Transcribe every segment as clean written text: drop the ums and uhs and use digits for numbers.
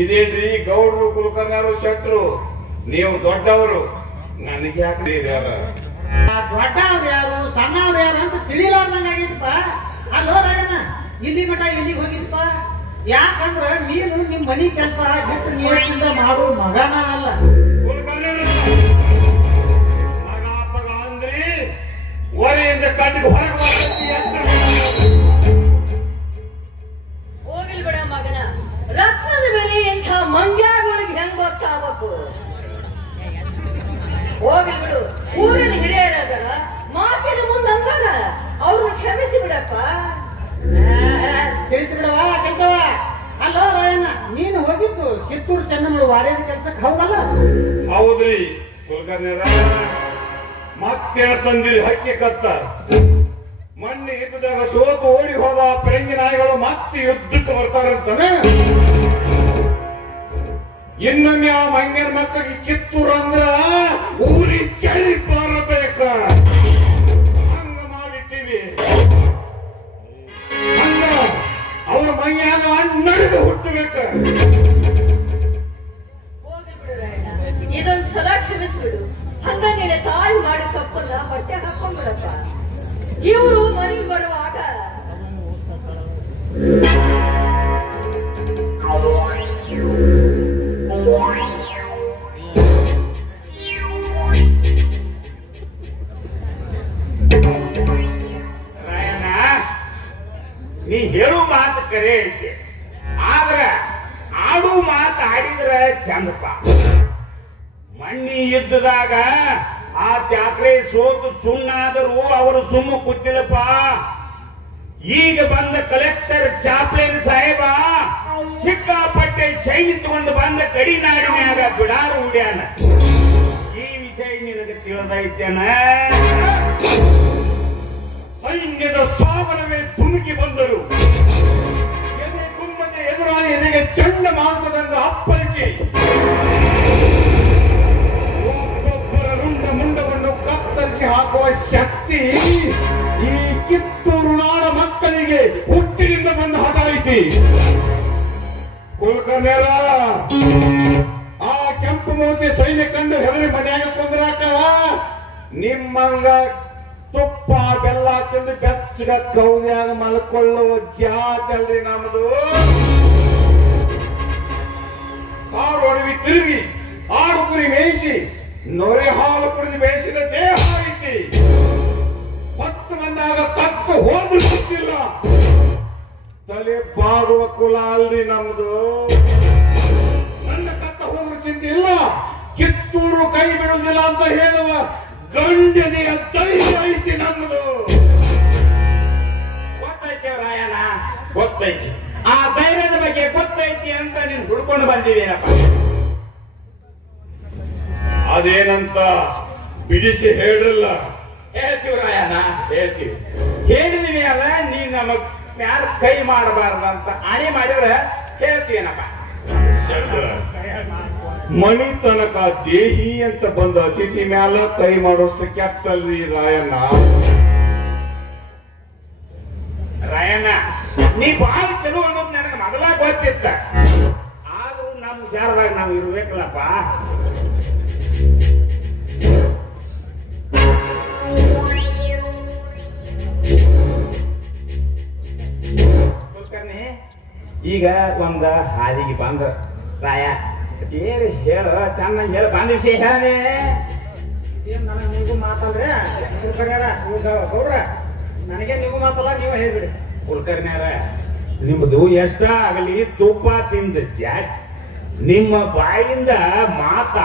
ಇದೇನ್ರಿ ಗೌಡ್ರು ಕುಲಕರ್ಣಿಯವರು ಶೆಟ್ರು ನೀವು ದೊಡ್ಡವರು ನನಗೆ ಯಾಕೆ ಯಾರ ದೊಡ್ಡವ್ರು ಯಾರು ಸಣ್ಣವ್ರು ಯಾರು ಅಂತ ತಿಳಿಲಾರ್ದಂಗ ಆಗಿತ್ತಪ್ಪ. ಅಲ್ಲಿ ಹೋರಾಗಣ ಇಲ್ಲಿ ಮಠ ಇಲ್ಲಿಗೆ ಹೋಗಿತ್ತಪ್ಪ. ಯಾಕಂದ್ರ ನೀನು ನಿಮ್ ಮನಿ ಕೆಲಸ ಬಿಟ್ಟು ನೀರಿಂದ ಮಾಡೋ ಮಗನ ಅಲ್ಲ. ಮಗ ಪಗ ಅಂದ್ರಿ ಹೊರೆಯಿಂದ ಕಟ್ಟಿಗೆ ಹೊರಗೆ ಹೋಗಿಲ್ ಬಿಡ ಮಗನ. ರತ್ನದ ಬೆಲೆ ಇಂಥ ಮಂಗ್ಯಾಗಳಿಗೆ ಹೆಂಗ್ ಗೊತ್ತಾಗಬೇಕು? ಹೋಗಿಲ್ ಬಿಡು. ಊರಲ್ಲಿ ಹಿರಿಯರಾದರ ಮಾತಿನ ಮುಂದೆ ಅಂದಾಗ ಅವ್ರನ್ನ ಕ್ಷಮಿಸಿ ಬಿಡಪ್ಪ. ತಿಳಿಸಿ ಬಿಡವ ಕೆಲ್ಸವ. ಅಲ್ಲ ರಾಯಣ್ಣ ನೀನು ಹೋಗಿತ್ತು ಕಿತ್ತೂರು ಚೆನ್ನಮ್ಮ ವಾಡ್ಯದ ಕೆಲ್ಸಕ್ಕೆ ಹೌದಲ್ಲ? ಹೌದ್ರಿ ಕುಲಕರ್ಣಿಯರ. ಮತ್ತೆ ತಂದಿರಿ ಹಕ್ಕಿ ಕತ್ತ. ಮಣ್ಣು ಯುದ್ಧದಾಗ ಸೋತು ಓಡಿ ಹೋದ ಪೆರಂಗಿ ನಾಯಿಗಳು ಮತ್ತೆ ಯುದ್ಧಕ್ಕೆ ಬರ್ತಾರಂತಾನೆ. ಇನ್ನೊಮ್ಮೆ ಆ ಮಂಗ್ಯನ ಮಕ್ಕಳಿಗೆ ಕಿತ್ತೂರು ಅಂದ್ರ ಊರಿ ಚಳಿ ಬರಬೇಕ. ಹಂಗ ಮಾಡಿಟ್ಟಿವಿ. ಹಂಗ ಅವ್ರ ಮೈಯಾಗ ನಡುವೆ ಹುಟ್ಟಬೇಕ. ಹೋಗಿ ಬಿಡು ರಾಯಣ್ಣ, ಇದೊಂದ್ ಸಲ ಕ್ಷಮಿಸ್ಬಿಡು. ಹಂಗ ನೀನೆ ತಾಯಿ ಮಾಡಿ ತಪ್ಪನ್ನ ಬಟ್ಟೆ ಹಾಕೊಂಡ್ಬಿಡಪ್ಪ. ಇವರು ಮನೆಗೆ ಬರುವಾಗ ರಾಯಣ್ಣ ನೀ ಹೇಳು ಮಾತು ಕರೆ ಐತೆ, ಆದ್ರ ಆಡು ಮಾತು ಆಡಿದ್ರ ಚಂದಪ್ಪ. ಮಣ್ಣಿ ಯುದ್ಧದಾಗ ಆ ತ್ಯಾಕ್ರೆ ಸೋತು ಸುಣ್ಣಾದರೂ ಅವರು ಸುಮ್ಮ ಕೂತಿಲ್ಲಪ್ಪ. ಈಗ ಬಂದ ಕಲೆಕ್ಟರ್ ಚಾಪ್ಲೇನ್ ಸಾಹೇಬ ಸಿಕ್ಕಾಪಟ್ಟೆ ಸೈನ್ಯ ತಗೊಂಡು ಬಂದ ಕಡಿನಾಡಿನ್ಯಾಗ ಬಿಡಾರು ಹುಡ್ಯಾನ. ಈ ವಿಷಯ ನಿನಗೆ ತಿಳಿದೈತೇನ? ಸೈನ್ಯದ ಸಾಗರವೇ ಧುಮುಕಿ ಬಂದರು. ಎದೆ ಕುಮ್ಮದ ಎದುರಾಗಿ ಎದೆಗೆ ಚಂಡಮಾರುತದಂದು ಅಪ್ಪಳಿಸಿ ಒಬ್ಬೊಬ್ಬರ ರುಂಡ ಮುಂಡವನ್ನು ಕತ್ತರಿಸಿ ಹಾಕುವ ಶಕ್ತಿ ಈ ಕಿತ್ತೂರು ನಾಡ ಮಕ್ಕಳಿಗೆ ಹುಟ್ಟಿನಿಂದ ಬಂದು ಹಠ ಐತಿ. ಕುಲಕರ್ಣಿಯರ ಆ ಕೆಂಪು ಮೋತಿ ಸೈನ್ಯ ಕಂಡು ಹೆದರಿ ಮನೆಯಾಗ ಕುಂದ್ರಾಕ ನಿಮ್ಮಂಗ ತುಪ್ಪ ಬೆಲ್ಲ ತಿಂದು ಬೆಚ್ಚಗ ಕೌದ್ಯಾಗ ಮಲ್ಕೊಳ್ಳುವ ಜಾತಿ ಅಲ್ರಿ ನಮ್ಮದು. ಕಾಡು ಒಡವಿ ತಿರುಗಿ ಆಡು ಕುರಿ ಮೇಯಿಸಿ ನೊರೆ ಹಾಲು ಕುಡಿದು ಬೇಯಿಸಿದ ದೇಹ ಐತಿ. ಹತ್ತು ಬಂದಾಗ ಕತ್ತು ಹೋದ್ರು ಗೊತ್ತಿಲ್ಲ. ತಲೆ ಬಾಗುವ ಕುಲ ಅಲ್ರಿ ನಮ್ದು. ನನ್ನ ಕತ್ತ ಹೋದ್ರು ಚಿಂತೆ ಇಲ್ಲ, ಕಿತ್ತೂರು ಕೈ ಬಿಡುವುದಿಲ್ಲ ಅಂತ ಹೇಳುವ ಗಂಡನೆಯ ಧೈರ್ಯ ಐತಿ ನಮ್ಮದು. ಗೊತ್ತೈತೆ ರಾಯಣ್ಣ, ಗೊತ್ತೈತಿ. ಆ ಧೈರ್ಯದ ಬಗ್ಗೆ ಗೊತ್ತೈತಿ ಅಂತ ನೀನು ಹುಡ್ಕೊಂಡು ಬಂದಿದ್ದೀನಪ್ಪ. ಅದೇನಂತ ಬಿಡಿಸಿ ಹೇಳಿಲ್ಲ. ಹೇಳ್ತೀವಿ ರಾಯಣ್ಣ, ಹೇಳ್ತೀವಿ. ಹೇಳಿದೀವಿ ಅಲ್ಲ, ನೀನ್ ನಮಗ್ ಯಾರು ಕೈ ಮಾಡಬಾರ್ದಂತ ಆಣೆ ಮಾಡಿದ್ರೆ ಹೇಳ್ತೀನಪ್ಪ. ಮಣಿ ತನಕ ದೇಹಿ ಅಂತ ಬಂದ ಅತಿಥಿ ಮ್ಯಾಲ ಕೈ ಮಾಡೋಷ್ಟು ಕೆಟ್ಟಲ್ರಿ ರಾಯಣ್ಣ. ರಾಯಣ್ಣ ನೀ ಬಹಳ ಚಲೋ ಅನ್ನೋದು ನನಗೆ ಮೊದಲ ಗೊತ್ತಿತ್ತ. ಆದ್ರೂ ನಮ್ಮ ವಿಚಾರದಾಗ ನಾವು ಇರ್ಬೇಕಲ್ಲಪ್ಪ. ಈಗ ಒಂದ ಹಾದಿಗೆ ಬಂದ ರಾಯ ಏರಿ ಹೇಳ ಚೆನ್ನಾಗಿ ಹೇಳ ಬಂದ ವಿಷಯ ಹೇಳಿ. ನನಗೆ ನೀವು ಮಾತಲ್ರಿ ಗೌಡ್ರ, ನನಗೆ ನೀವು ಮಾತಲ್ಲ, ನೀವು ಹೇಳ್ಬಿಡಿ. ಕುಲಕರ್ಣಿಯರ ನಿಮ್ದು ಎಷ್ಟ ಆಗಲಿ ತುಪ್ಪ ತಿಂದ ಜಾಕ್ ನಿಮ್ಮ ಬಾಯಿಂದ ಮಾತ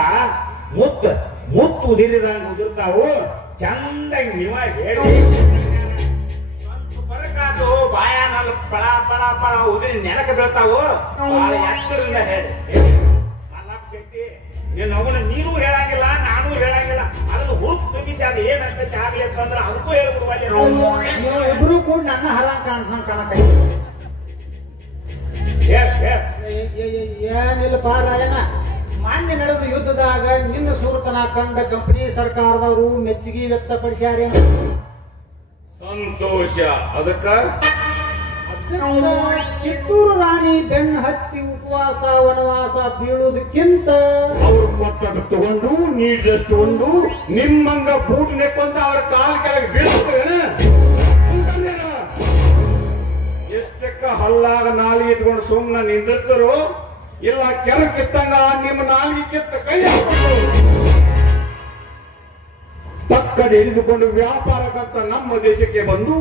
ಮುತ್ತು ಉದಿರಿದಂಗ ಉದಿರ್ತಾವು. ಚಂದಾಗಿ ನೀವ ಹೇಳಿ ಬರಕಾತು ಬಾಯಾನಲ್ಲಿ ಪಳ ಪಳ ಪಳ ಉದಿರಿ ನೆನಕ ಬೀಳ್ತಾವು. ಬಹಳ ಎಚ್ಚರದಿಂದ ಹೇಳಿ. ನಿನ್ನ ಅವನ ನೀನು ಹೇಳಂಗಿಲ್ಲ, ನಾನು ಹೇಳಂಗಿಲ್ಲ. ಅದನ್ನು ಹುಟ್ಟು ತುಂಬಿಸಿ ಅದು ಏನಾಗ್ತೈತೆ ಆಗ್ಲಿ ಅಂತಂದ್ರೆ ಅದಕ್ಕೂ ಹೇಳ್ಬಿಡುವ. ಇಬ್ರು ಕೂಡ ನನ್ನ ಹರ ಕಾಣಿಸ್ಕೊಂಡ್ ಕಾಣಕ ಏನಿಲ್ಲಪ್ಪ ರಾಯಣ್ಣ. ಮಾನ್ಯ ನಡೆದ ಯುದ್ಧದಾಗ ನಿನ್ನ ಸೂರತನ ಕಂಡ ಕಂಪನಿ ಸರ್ಕಾರದವರು ಮೆಚ್ಚುಗೆ ವ್ಯಕ್ತಪಡಿಸ್ಯಾರ. ಸಂತೋಷ. ಅದಕ್ಕ ಕಿತ್ತೂರು ರಾಣಿ ಬೆನ್ನು ಹತ್ತಿ ಉಪವಾಸ ವನವಾಸ ಬೀಳುವುದಕ್ಕಿಂತ ಅವ್ರು ಕೊಟ್ಟದ್ದು ತಗೊಂಡು ನೀಡಿದಷ್ಟು ಒಂದು ನಿಮ್ಮಂಗ ಬೂಟ್ ನೆಕ್ಕೊಂತ ಅವ್ರ ಕಾಲ್ ಕೆಳಗೆ ಬೀಳ್ತಾರೆ. ಎಷ್ಟಕ್ಕ ಹಲ್ಲಾಗ ನಾಲಿಗೆ ಇಟ್ಕೊಂಡು ಸುಮ್ಮನೆ ನಿಂದಿರ್ತಾರೋ ಇಲ್ಲ ಕೆಲ ಕಿತ್ತಂಗ ನಿಮ್ಮ ನಾಲಿಗೆ ಕಿತ್ತ ಕೈ ಹಾಕೊಂಡು ತಕ್ಕಡೆ ಹಿಡಿದುಕೊಂಡು ವ್ಯಾಪಾರಕ್ಕಂತ ನಮ್ಮ ದೇಶಕ್ಕೆ ಬಂದು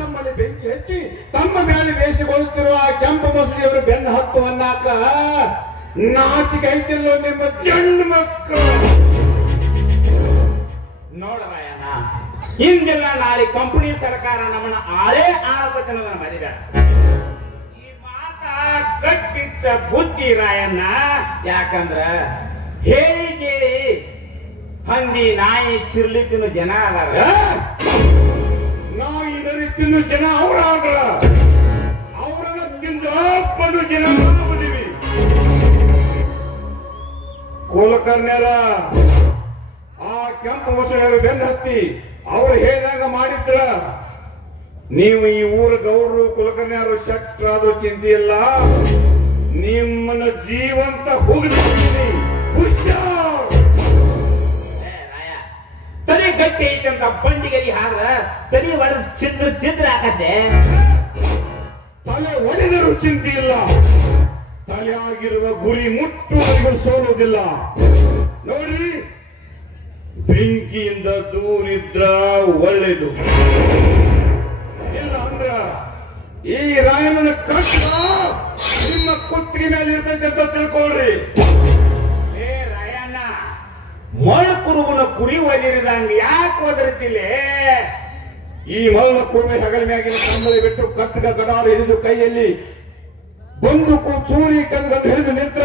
ನಮ್ಮಲ್ಲಿ ಬೆಂಕಿ ಹಚ್ಚಿ ತಮ್ಮ ಮೇಲೆ ಬೇಯಿಸಿಕೊಳ್ಳುತ್ತಿರುವ ಆ ಕೆಂಪು ಮೊಸಳಿಯವರು ಬೆನ್ನು ಹತ್ತು ಅನ್ನಾಕ ನಾಚಿಕೆ ಐತಿಲ್ಲೋ ನಿಮ್ಮ ಜನ್ಮಕ್ಕ. ನೋಡರಾಯಣ್ಣ, ಹಿಂದೆಲ್ಲ ನಾಳೆ ಕಂಪನಿ ಸರ್ಕಾರ ನಮ್ಮನ್ನ ಆಳೇ ಆಳಬೇಕನ್ನೋದನ್ನ ಮರಿಬೇಡ. ಈ ಮಾತ ಕಟ್ಟಿಟ್ಟ ಬುದ್ಧಿ ರಾಯಣ್ಣ. ಯಾಕಂದ್ರ ಹೇಳಿ ಕೇಳಿ ಹಂದಿ ನಾಯಿ ಚಿರ್ಲಿ ತಿನ್ನು ಜನ ಅದಾರ. ನಾಯಿ ನರಿ ತಿನ್ನು ಜನ ಅವರಾದ್ರ ಅವರನ್ನ ತಿಂದು ಜನ ಬಂದಿವಿ. ಕುಲಕರ್ಣ್ಯರ ಆ ಕೆಂಪು ಮೊಸಳೆಯರು ಬೆನ್ನು ಹತ್ತಿ ಅವ್ರು ಹೇಳಿದಾಗ ಮಾಡಿದ್ರ. ನೀವು ಈ ಊರ ಗೌಡರು ಕುಲಕರ್ಣ್ಯರು ಶಟ್ರಾದ್ರೂ ಚಿಂತೆ ಇಲ್ಲ, ನಿಮ್ಮನ್ನ ಜೀವಂತ ಹೋಗಿದ್ದೀನಿ. ತಲೆ ಗಟ್ಟಿ ಐತಂತ ಬಂಡಿಗರಿ ಆದ್ರ ತಲೆ ಒಡೆದ ಚಿತ್ರ ಹಾಕತ್ತೆ. ತಲೆ ಒಡೆದರೂ ಚಿಂತೆ ಇಲ್ಲ, ತಲೆ ಆಗಿರುವ ಗುರಿ ಮುಟ್ಟುವರೆಗೂ ಸೋಲುವುದಿಲ್ಲ. ನೋಡ್ರಿ, ಬೆಂಕಿಯಿಂದ ದೂರಿದ್ರ ಒಳ್ಳೇದು, ಇಲ್ಲ ಅಂದ್ರ ಈ ರಾಯಣ್ಣನ ಕಷ್ಟ ನಿಮ್ಮ ಕುತ್ತಿಗೆ ಮೇಲೆ ಇರ್ತೈತೆ ಅಂತ ತಿಳ್ಕೊಳ್ರಿ. ಏ ರಾಯಣ್ಣ, ಮಳ್ಳ ಕುರುಬನ ಕುರಿ ಒದಿರಿದಂಗ ಯಾಕೆ ಒದರ್ತಿಲ್ಲ? ಈ ಮಲ್ಲ ಕುರುಬೆ ಹಗಲ ಮ್ಯಾಗಿನ ಕಂಬಳಿ ಬಿಟ್ಟು ಕಟ್ಟಗ ಗಡಾರು ಹಿಡಿದು ಕೈಯಲ್ಲಿ ಬಂದೂಕು ಚೂರಿ ಕಲ್ಗಟ್ಟು ಹಿಡಿದು ನಿಂತ್ರ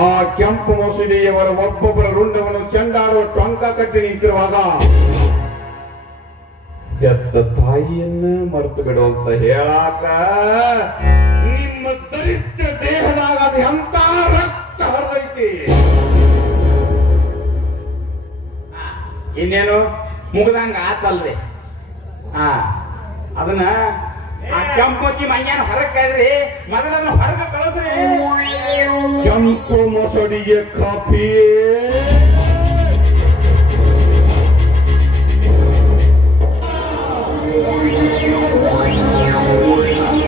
ಆ ಕೆಂಪು ಮೊಸಳೆಯವರ ಒಬ್ಬೊಬ್ಬರ ರುಂಡವನ್ನು ಚೆಂಡಾಡುವ ಟೊಂಕ ಕಟ್ಟಿ ನಿಂತಿರುವಾಗ ಎತ್ತ ತಾಯಿಯನ್ನ ಮರೆತು ಬಿಡುವಂತ ಹೇಳಾಕ ನಿಮ್ಮ ದರಿದ್ರ ದೇಹದಾಗ ಅದು ಎಂತ ರಕ್ತ ಹರಿದೈತಿ. ಇನ್ನೇನು ಮುಗ್ದಂಗ ಆತಲ್ರಿ. ಅದನ್ನ ಆ ಕೆಂಪಕ್ಕಿ ಮಂಗ್ಯಾನ ಹೊರಗ್ ಕಳ್ರಿ, ಮೊದಲನ್ನ ಹೊರಗೆ ಕಳಿಸ್ರಿ. ಕೆಂಪು ಮೊಸಡಿಗೆ ಕಾಫಿ